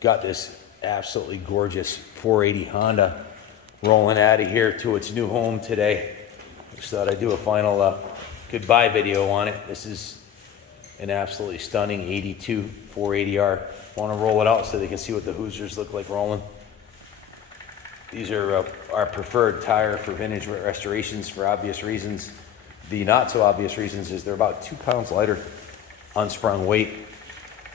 got this absolutely gorgeous 480 Honda rolling out of here to its new home today. Just thought I'd do a final goodbye video on it. This is an absolutely stunning 82 480R. Want to roll it out so they can see what the Hoosiers look like rolling. These are our preferred tire for vintage restorations for obvious reasons. The not so obvious reasons is they're about 2 pounds lighter unsprung weight.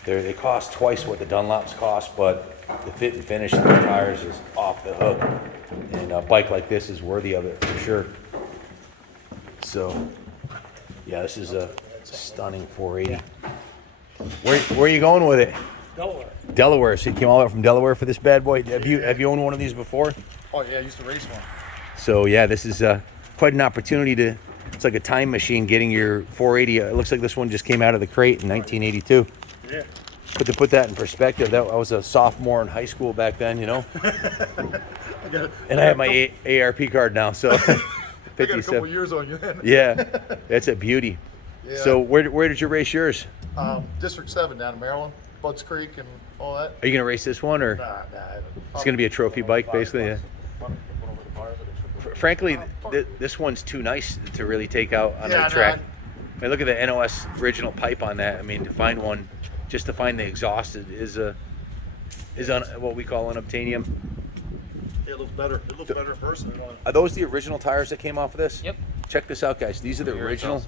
They cost twice what the Dunlops cost, but the fit and finish of the tires is off the hook. And a bike like this is worthy of it for sure. So, yeah, this is a stunning 480. Where are you going with it? Delaware. Delaware. So you came all the way from Delaware for this bad boy. Have you owned one of these before? Oh yeah, I used to race one. So yeah, this is quite an opportunity to. It's like a time machine getting your 480. It looks like this one just came out of the crate in 1982. Yeah. But to put that in perspective, I was a sophomore in high school back then, you know. And I have my ARP card now, so. I got a couple years on you then. Yeah, that's a beauty. Yeah. So where did you race yours? District 7 down in Maryland, Budds Creek and all that. Are you gonna race this one or? Nah, I haven't. It's gonna be a trophy bike, basically. Yeah. Frankly, this one's too nice to really take out on the track. I mean, look at the NOS original pipe on that. I mean, to find one, just to find the exhaust is what we call unobtainium. It looks better. It looks better in person than on. Are those the original tires that came off of this? Yep. Check this out, guys. These are the original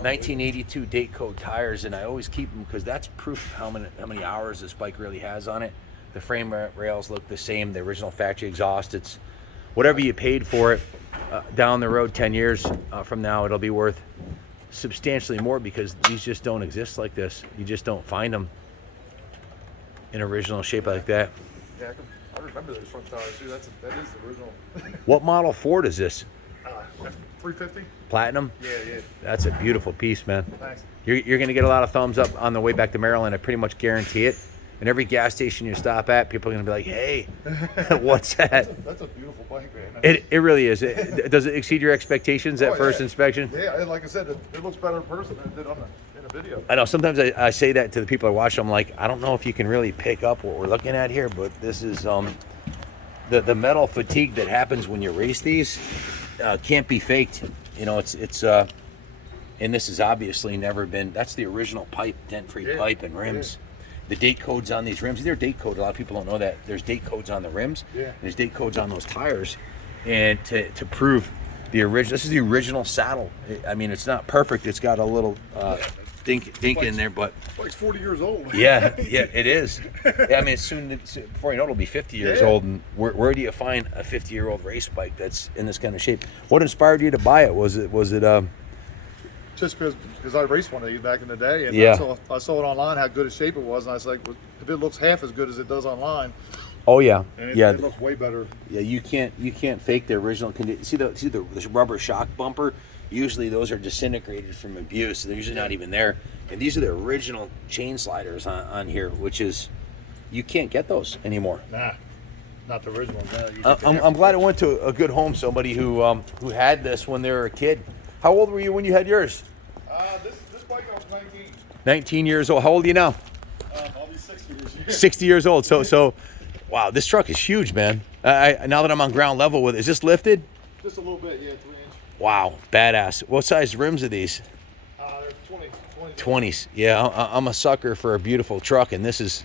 1982 date code tires, and I always keep them because that's proof how many hours this bike really has on it. The frame rails look the same. The original factory exhaust. It's whatever you paid for it. Down the road, 10 years from now, it'll be worth substantially more because these just don't exist like this. You just don't find them in original shape like that. Yeah, I remember those front tires too. That is the original. What model Ford is this? 350. Platinum? Yeah. That's a beautiful piece, man. Thanks. You're going to get a lot of thumbs up on the way back to Maryland. I pretty much guarantee it. And every gas station you stop at, people are going to be like, hey, what's that? That's a beautiful bike, man. It really is. Does it exceed your expectations at first inspection? Yeah, like I said, it looks better in person than it did in a video. I know. Sometimes I say that to the people I watch. I'm like, I don't know if you can really pick up what we're looking at here, but this is the metal fatigue that happens when you race these can't be faked. You know, it's and this has obviously never been. That's the original pipe, dent-free pipe and rims. The date codes on these rims, they're date code. A lot of people don't know that. There's date codes on the rims. Yeah. There's date codes on those tires. And to prove the original, this is the original saddle. I mean, it's not perfect. It's got a little dink in there, but. Bike's 40 years old. Yeah, it is. Yeah, I mean, soon, before you know it, it'll be 50 years old. And where do you find a 50-year-old race bike that's in this kind of shape? What inspired you to buy it? Was it Just because I raced one of these back in the day, and I saw it online how good a shape it was, and I was like, well, if it looks half as good as it does online, oh yeah, it looks way better. Yeah, you can't fake the original condition. See the rubber shock bumper? Usually those are disintegrated from abuse. So they're usually not even there. And these are the original chain sliders on here, which is you can't get those anymore. Nah, not the original. I'm glad it went to a good home. Somebody who had this when they were a kid. How old were you when you had yours? This bike I was 19. 19 years old. How old are you now? I'll be 60 this year. 60 years old. So, wow, this truck is huge, man. Now that I'm on ground level with it, is this lifted? Just a little bit, yeah, 3 inch. Wow, badass. What size rims are these? They're 20. 20s. Yeah, I'm a sucker for a beautiful truck, and this is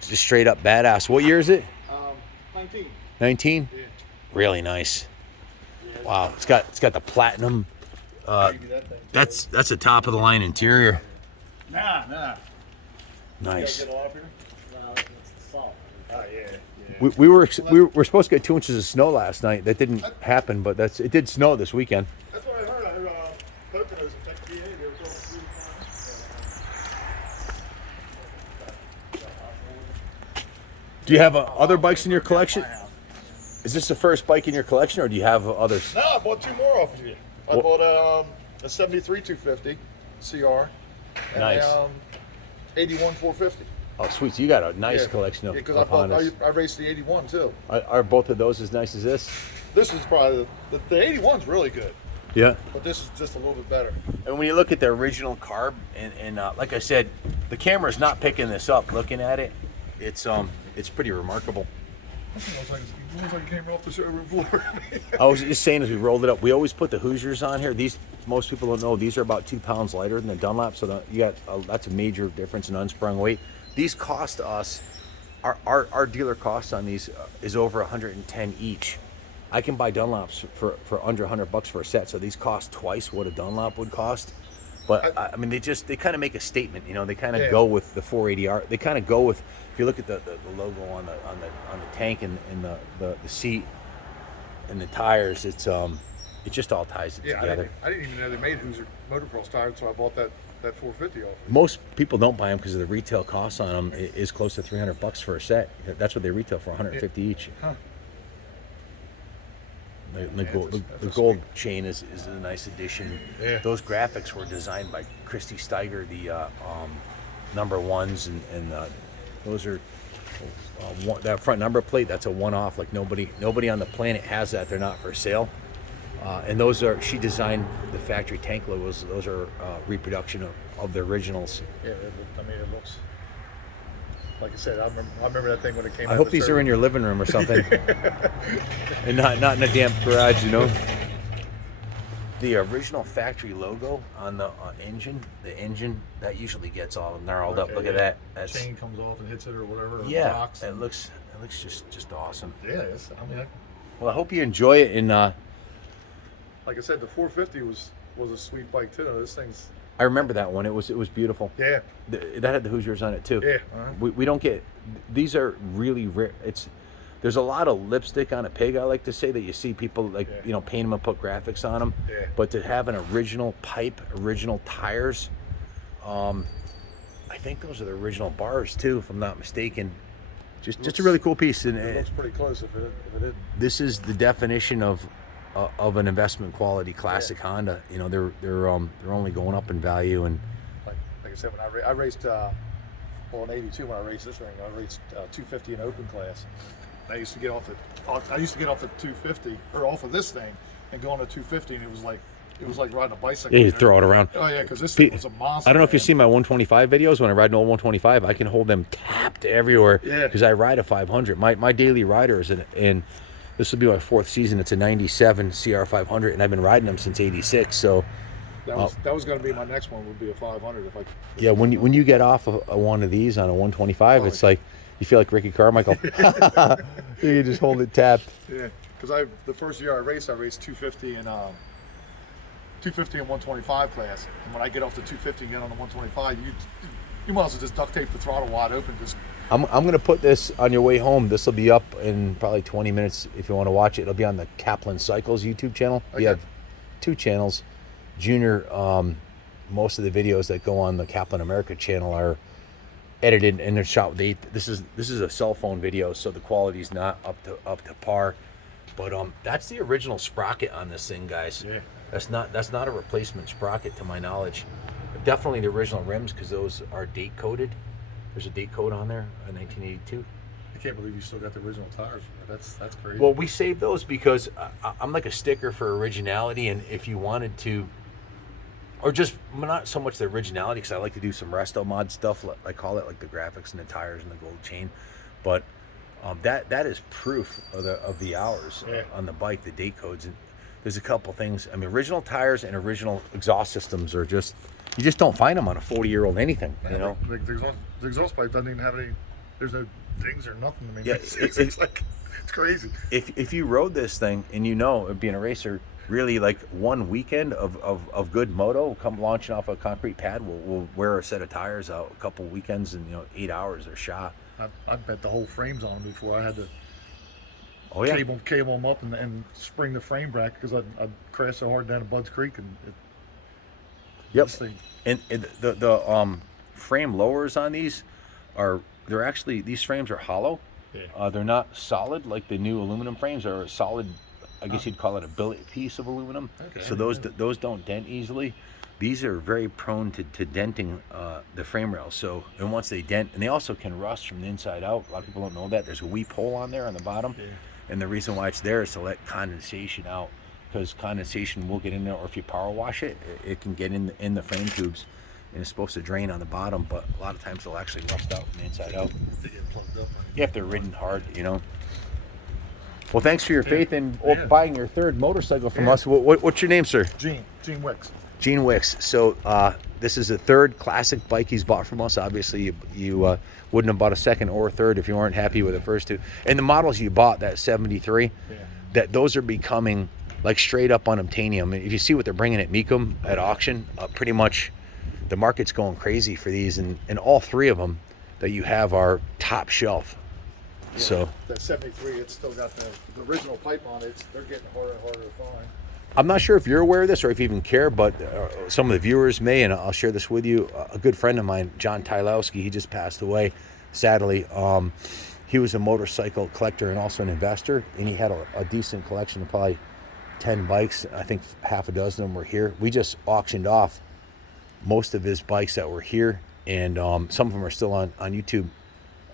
just straight up badass. What year is it? 19. 19? Yeah. Really nice. Wow, it's got the platinum. That's the top of the line interior. Nah. Nice. You guys get a lot up here? No, it's the salt. Oh yeah. We were supposed to get 2 inches of snow last night. That didn't happen, but it did snow this weekend. That's what I heard. I heard Poconos and Tech PA, they were going through Do you have other bikes in your collection? Is this the first bike in your collection, or do you have others? No, I bought 2 more off of you. I bought a 73 250 CR and Nice. a 81 450. Oh, sweet. So you got a nice collection of because Hondas. I raced the 81 too. Are both of those as nice as this? This is probably the 81's really good, Yeah. but this is just a little bit better. And when you look at the original carb, and like I said, the camera's not picking this up. Looking at it, it's it's pretty remarkable. It looks like it came off the showroom floor. I was just saying as we rolled it up, we always put the Hoosiers on here. These, most people don't know, these are about 2 pounds lighter than the Dunlop, so you got that's a major difference in unsprung weight. These cost us, our dealer cost on these is over 110 each. I can buy Dunlops for under $100 for a set, so these cost twice what a Dunlop would cost. But I mean, they kind of make a statement, you know. They kind of go with the 480R. They kind of go with, if you look at the logo on the tank and the seat and the tires, it just all ties it together. I didn't even know they made Hoosier motocross tires, so I bought that 450 off. Most people don't buy them because of the retail cost on them is close to $300 for a set. That's what they retail for, 150 each. Huh. The gold chain is a nice addition. Yeah. Those graphics were designed by Christy Steiger, the number ones, and those are that front number plate. That's a one-off. Like nobody on the planet has that. They're not for sale. And those are, she designed the factory tank logos. Those are reproduction of the originals. Yeah, I mean, it looks. Like I said, I remember that thing when it came out. I hope these are in your living room or something, and not in a damp garage, you know. The original factory logo on the engine, that usually gets all gnarled up. Look at that. That's, chain comes off and hits it or whatever. Yeah, rocks. it looks just awesome. Yeah, Well, I hope you enjoy it. And like I said, the 450 was a sweet bike too. This thing's. I remember that one. It was beautiful. Yeah. That had the Hoosiers on it too. Yeah. We don't get, these are really rare. There's a lot of lipstick on a pig, I like to say, that you see people like, you know, paint them and put graphics on them. Yeah. But to have an original pipe, original tires, I think those are the original bars too, if I'm not mistaken. Just a really cool piece. And it looks pretty close if it isn't. This is the definition of an investment quality classic Honda. You know, they're only going up in value. And like I said, when I raced in '82 when I raced this ring, I raced 250 in open class. And I used to get off the 250 or off of this thing and go on the 250, and it was like riding a bicycle. Yeah, you throw it around. Oh yeah, because this thing was a monster. I don't know if you see my 125 videos. When I ride an old 125, I can hold them tapped everywhere. Yeah. Because I ride a 500. My daily rider is in this will be my 4th season. It's a 97 CR480, and I've been riding them since '86. So that was going to be my next one. Would be a 500 if I. Yeah, when you get off of one of these on a 125, it's like you feel like Ricky Carmichael. You can just hold it tapped. Yeah, because the first year I raced 250 and 125 class, and when I get off the 250 and get on the 125, you might as well just duct tape the throttle wide open. I'm gonna put this on your way home. This will be up in probably 20 minutes if you want to watch it. It'll be on the Kaplan Cycles YouTube channel. Okay. We have 2 channels. Junior, most of the videos that go on the Kaplan America channel are edited and they're shot with this is a cell phone video, so the quality's not up to par. But that's the original sprocket on this thing, guys. Yeah. That's not a replacement sprocket to my knowledge. Definitely the original rims, because those are date coded. There's a date code on there, 1982. I can't believe you still got the original tires. That's crazy. Well, we saved those because I'm like a sticker for originality, and if you wanted to, or just not so much the originality, because I like to do some resto mod stuff. I call it, like the graphics and the tires and the gold chain, but that is proof of the hours on the bike, the date codes. And there's a couple things. I mean, original tires and original exhaust systems are just, you just don't find them on a 40-year-old anything. You know, the exhaust pipe doesn't even have any. There's no dings or nothing. I mean, yeah, it's like, it's crazy. If you rode this thing and being a racer, really like one weekend of good moto, come launching off a concrete pad, we'll wear a set of tires out a couple weekends, and 8 hours are shot. I bet the whole frames on them before I had to. Oh yeah. Cable them up and spring the frame bracket, because I crashed so hard down at Bud's Creek and. Yep. And the frame lowers on these these frames are hollow. Yeah. They're not solid like the new aluminum frames are. Solid, I guess you'd call it a billet piece of aluminum. Okay. So those don't dent easily. These are very prone to denting the frame rails. So, and once they dent, and they also can rust from the inside out. A lot of people don't know that. There's a weep hole on there on the bottom. Yeah. And the reason why it's there is to let condensation out, because condensation will get in there, or if you power wash it, it can get in the frame tubes and it's supposed to drain on the bottom, but a lot of times they'll actually rust out from the inside out. They get plugged up. Yeah, if they're ridden hard, you know. Well, thanks for your faith in Yeah. buying your third motorcycle from Yeah. us. What's your name, sir? Gene Wicks. Gene Wicks. So this is the third classic bike he's bought from us. Obviously, you wouldn't have bought a second or a third if you weren't happy with the first two. And the models you bought, that 73, that those are becoming like straight up unobtainium. If you see what they're bringing at Mecum at auction, pretty much the market's going crazy for these. And all three of them that you have are top shelf. Yeah, So that 73, it's still got the original pipe on it. They're getting harder and harder to find. I'm not sure if you're aware of this or if you even care, but some of the viewers may, and I'll share this with you. A good friend of mine, John Tylowski, he just passed away, sadly. He was a motorcycle collector and also an investor, and he had a decent collection of probably 10 bikes. I think half a dozen of them were here. We just auctioned off most of his bikes that were here, and some of them are still on YouTube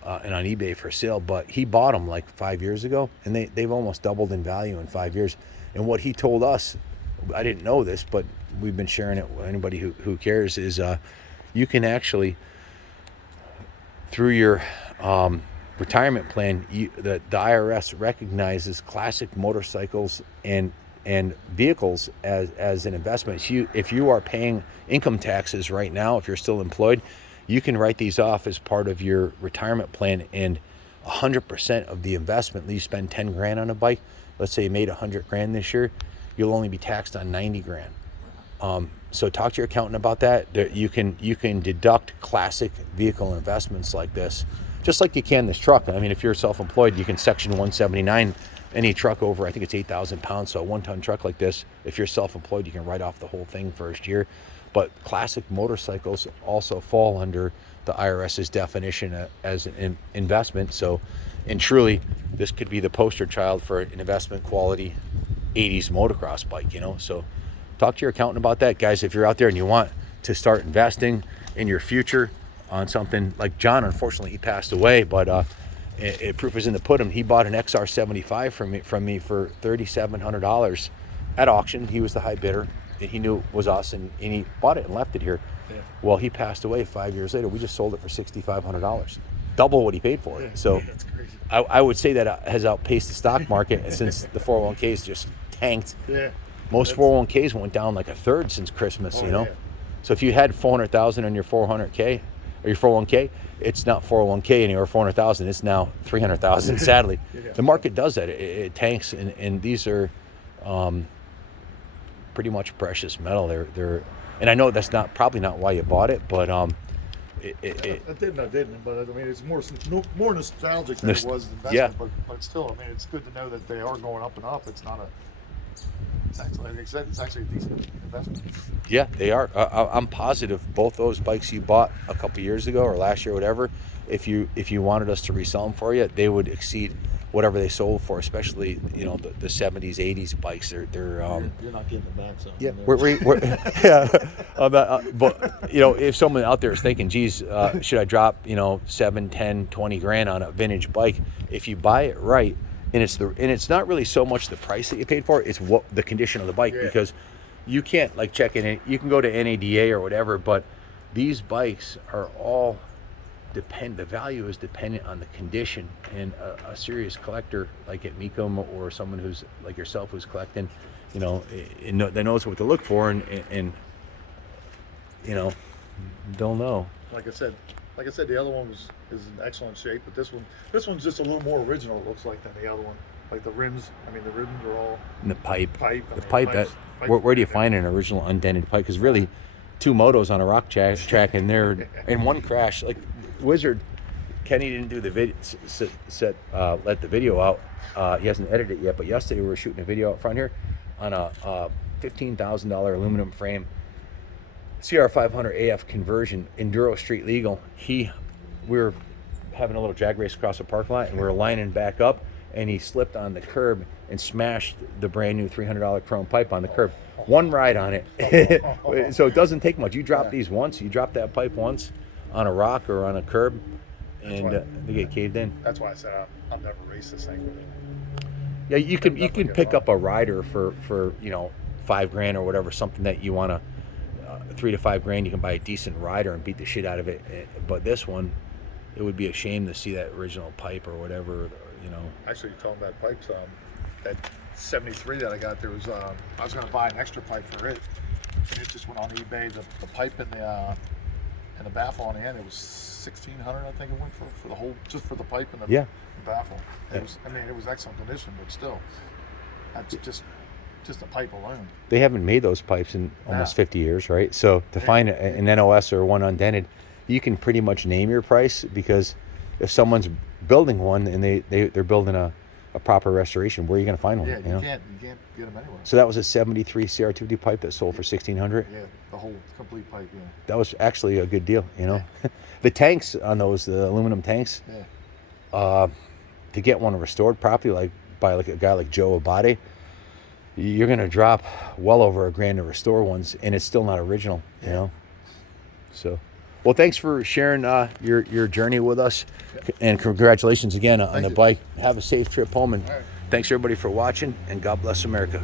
and on eBay for sale, but he bought them like 5 years ago, and they've almost doubled in value in 5 years. And what he told us, I didn't know this, but we've been sharing it with anybody who cares, is you can actually, through your retirement plan, the IRS recognizes classic motorcycles and vehicles as an investment. If you are paying income taxes right now, if you're still employed, you can write these off as part of your retirement plan, and 100% of the investment, you spend 10 grand on a bike, let's say you made 100 grand this year, you'll only be taxed on 90 grand. So talk to your accountant about that. You can deduct classic vehicle investments like this, just like you can this truck. I mean, if you're self-employed, you can section 179 any truck over, I think it's 8,000 pounds. So a 1-ton truck like this, if you're self-employed, you can write off the whole thing first year. But classic motorcycles also fall under the IRS's definition as an investment. So, and truly, this could be the poster child for an investment quality 80s motocross bike, you know. So talk to your accountant about that, guys. If you're out there and you want to start investing in your future on something like John, unfortunately he passed away, but proof is in the pudding. He bought an XR75 from me for $3,700 at auction. He was the high bidder, and he knew it was us, and he bought it and left it here. Yeah. Well, he passed away 5 years later. We just sold it for $6,500, double what he paid for it. So that's crazy. I would say that has outpaced the stock market since the 401ks just tanked. Yeah. Most 401ks went down like a third since Christmas, you know. Yeah. So if you had 400,000 on your 400k or your 401k, it's not 401k anymore. 400,000, it's now 300,000. Sadly, the market does that. It tanks, and these are pretty much precious metal. They're, and I know that's probably not why you bought it, but I didn't. But I mean, it's more nostalgic than it was investment. Yeah. But still, I mean, it's good to know that they are going up and up. It's not a. It's actually, like I said, it's actually a decent investment. Yeah, they are. I'm positive both those bikes you bought a couple years ago or last year, or whatever, if you wanted us to resell them for you, they would exceed whatever they sold for. Especially, you know, the 70s, 80s bikes. They're You're not getting them back, so. Yeah, we're yeah. But you know, if someone out there is thinking, geez, should I drop 7, 10, 20 grand on a vintage bike? If you buy it right, and it's not really so much the price that you paid for it, it's what the condition of the bike, because you can't like check in. You can go to NADA or whatever, but these bikes are all the value is dependent on the condition. And a serious collector like at Mecum, or someone who's like yourself who's collecting, that knows what to look for, and they'll know. Like I said, the other one is in excellent shape, but this one's just a little more original, it looks like, than the other one. Like the rims, the rims are all. And the pipe. The pipe. Where do you find an original undented pipe? Because really, 2 motos on a rock track, and they're in one crash. Like Wizard, Kenny didn't do the video, let the video out. He hasn't edited it yet, but yesterday we were shooting a video out front here on a $15,000 aluminum frame CR480 AF conversion, Enduro Street legal. We were having a little jag race across the parking lot, and we were lining back up, and he slipped on the curb and smashed the brand new $300 chrome pipe on the curb. One ride on it. So it doesn't take much. You drop these once, you drop that pipe once on a rock or on a curb, and they get caved in. That's why I said I'll never race this thing with it. Yeah, you can pick up a rider for $5 grand or whatever, something that you want to $3 to $5 grand, you can buy a decent rider and beat the shit out of it. But this one, it would be a shame to see that original pipe or whatever, you know. Actually, you're talking about pipes. That 73 that I got, there was I was going to buy an extra pipe for it, and it just went on eBay. The pipe and the baffle on the end, it was $1,600. I think it went for the whole, just for the pipe and the baffle. It was, I mean, it was excellent condition, but still, that's just a pipe alone. They haven't made those pipes in almost 50 years, right? So to find an NOS or one undented, you can pretty much name your price, because if someone's building one and they're building a proper restoration, where are you going to find one? Yeah, you know? can't get them anywhere. So that was a 73 CR250 pipe that sold for $1,600. Yeah, the whole complete pipe. Yeah. That was actually a good deal, you know. Yeah. The tanks on those, the aluminum tanks, to get one restored properly, like by like a guy like Joe Abate, you're going to drop well over $1 grand to restore ones, and it's still not original, you know. So, well, thanks for sharing your journey with us, and congratulations again on the bike. Have a safe trip home, and thanks everybody for watching, and God bless America.